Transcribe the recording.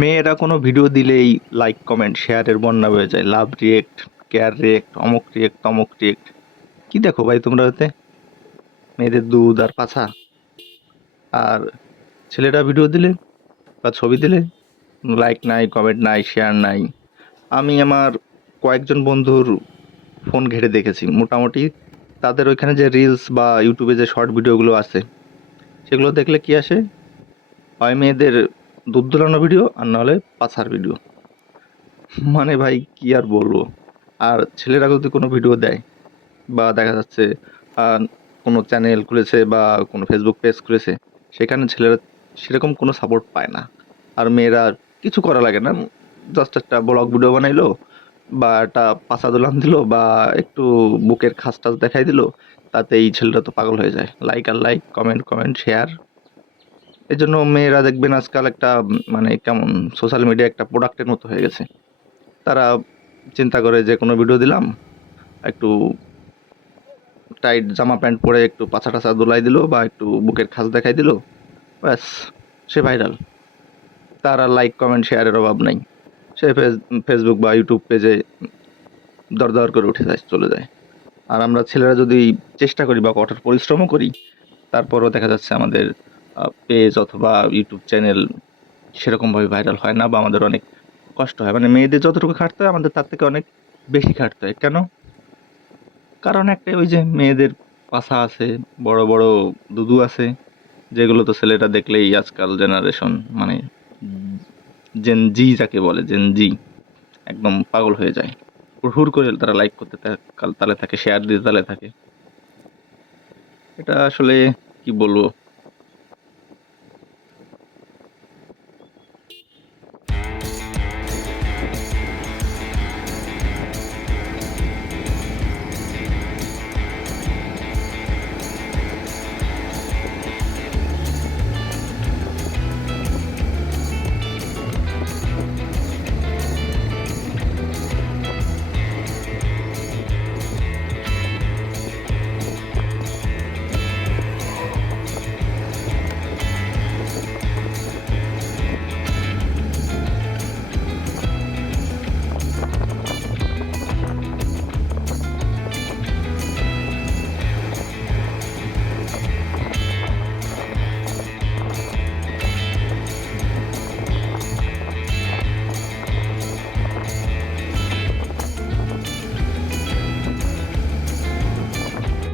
মেয়েরা কোনো ভিডিও দিলেই লাইক কমেন্ট শেয়ারের বন্যা হয়ে যায়। লাভ রিয়েক্ট কেয়ার রিয়েক্ট অমুক রিয়েক্ট তমুক রিয়েক্ট কী দেখো ভাই তোমরা ওতে মেয়েদের দুধ আর পাছা। আর ছেলেরা ভিডিও দিলে বা ছবি দিলে লাইক নাই কমেন্ট নাই শেয়ার নাই। আমি আমার কয়েকজন বন্ধুর ফোন ঘেটে দেখেছি। মোটামুটি তাদের ওইখানে যে রিলস বা ইউটিউবে যে শর্ট ভিডিওগুলো আছে, সেগুলো দেখলে কি আসে? হয় মেয়েদের দুধ দোলানো ভিডিও আর নাহলে পাছার ভিডিও মানে ভাই, কি আর বলব? আর ছেলেরা যদি কোনো ভিডিও দেয় বা দেখা যাচ্ছে কোনো চ্যানেল খুলেছে বা কোনো ফেসবুক পেজ খুলেছে, সেখানে ছেলেরা সেরকম কোনো সাপোর্ট পায় না। আর মেয়েরা কিছু করা লাগে না। জাস্ট একটা ব্লগ ভিডিও বানাইলো বা একটা পাছা দোলান দিল বা একটু বুকের খাস টাস দেখাই দিল তাতে এই ছেলেরা তো পাগল হয়ে যায়। লাইক আর লাইক কমেন্ট কমেন্ট শেয়ার এই জন্য মেয়েরা দেখবেন আজকাল একটা মানে কেমন সোশ্যাল মিডিয়া একটা প্রোডাক্টের মতো হয়ে গেছে। তারা চিন্তা করে যে, কোনো ভিডিও দিলাম, একটু টাইট জামা প্যান্ট পরে একটু পাছা টাছা দোলাই দিল বা একটু বুকের খাস দেখাই দিল, ব্যাস, সে ভাইরাল তার আর লাইক কমেন্ট শেয়ারের অভাব নাই। সে ফেস- ফেসবুক বা ইউটিউব পেজে দর দর করে উঠে যায়, চলে যায়। আর আমরা ছেলেরা যদি চেষ্টা করি বা কঠোর পরিশ্রমও করি, তারপরও দেখা যাচ্ছে আমাদের পেজ অথবা ইউটিউব চ্যানেল সেরকমভাবে ভাইরাল হয় না বা আমাদের অনেক কষ্ট হয়। মানে মেয়েদের যতটুকু খাটতে হয়, আমাদের তার থেকে অনেক বেশি খাটতে হয়। কেন? কারণ একটাই ওই যে মেয়েদের পাশা আছে, বড় বড় দুদু আছে, যেগুলো তো ছেলেটা দেখলেই আজকাল জেনারেশন মানে জেন জি যাকে বলে জেন জি একদম পাগল হয়ে যায়। হুড় করে তারা লাইক করতে তালে থাকে শেয়ার দিতে তালে থাকে। এটা আসলে কি বলব?